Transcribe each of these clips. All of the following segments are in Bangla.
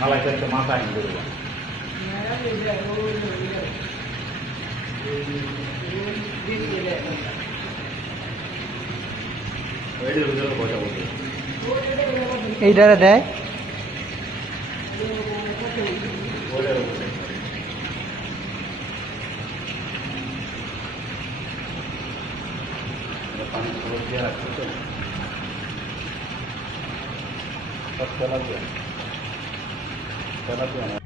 মালাই করতে পয়সা বলতে এইটারে দেয়? পানি খরচ দিয়ে রাখছে তো সব চালাতে চালাতে আমার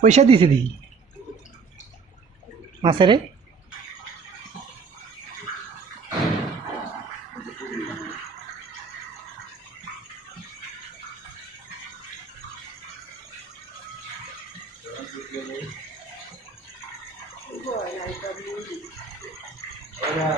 পয়সা দিছে দি। মাছেরে? ওরা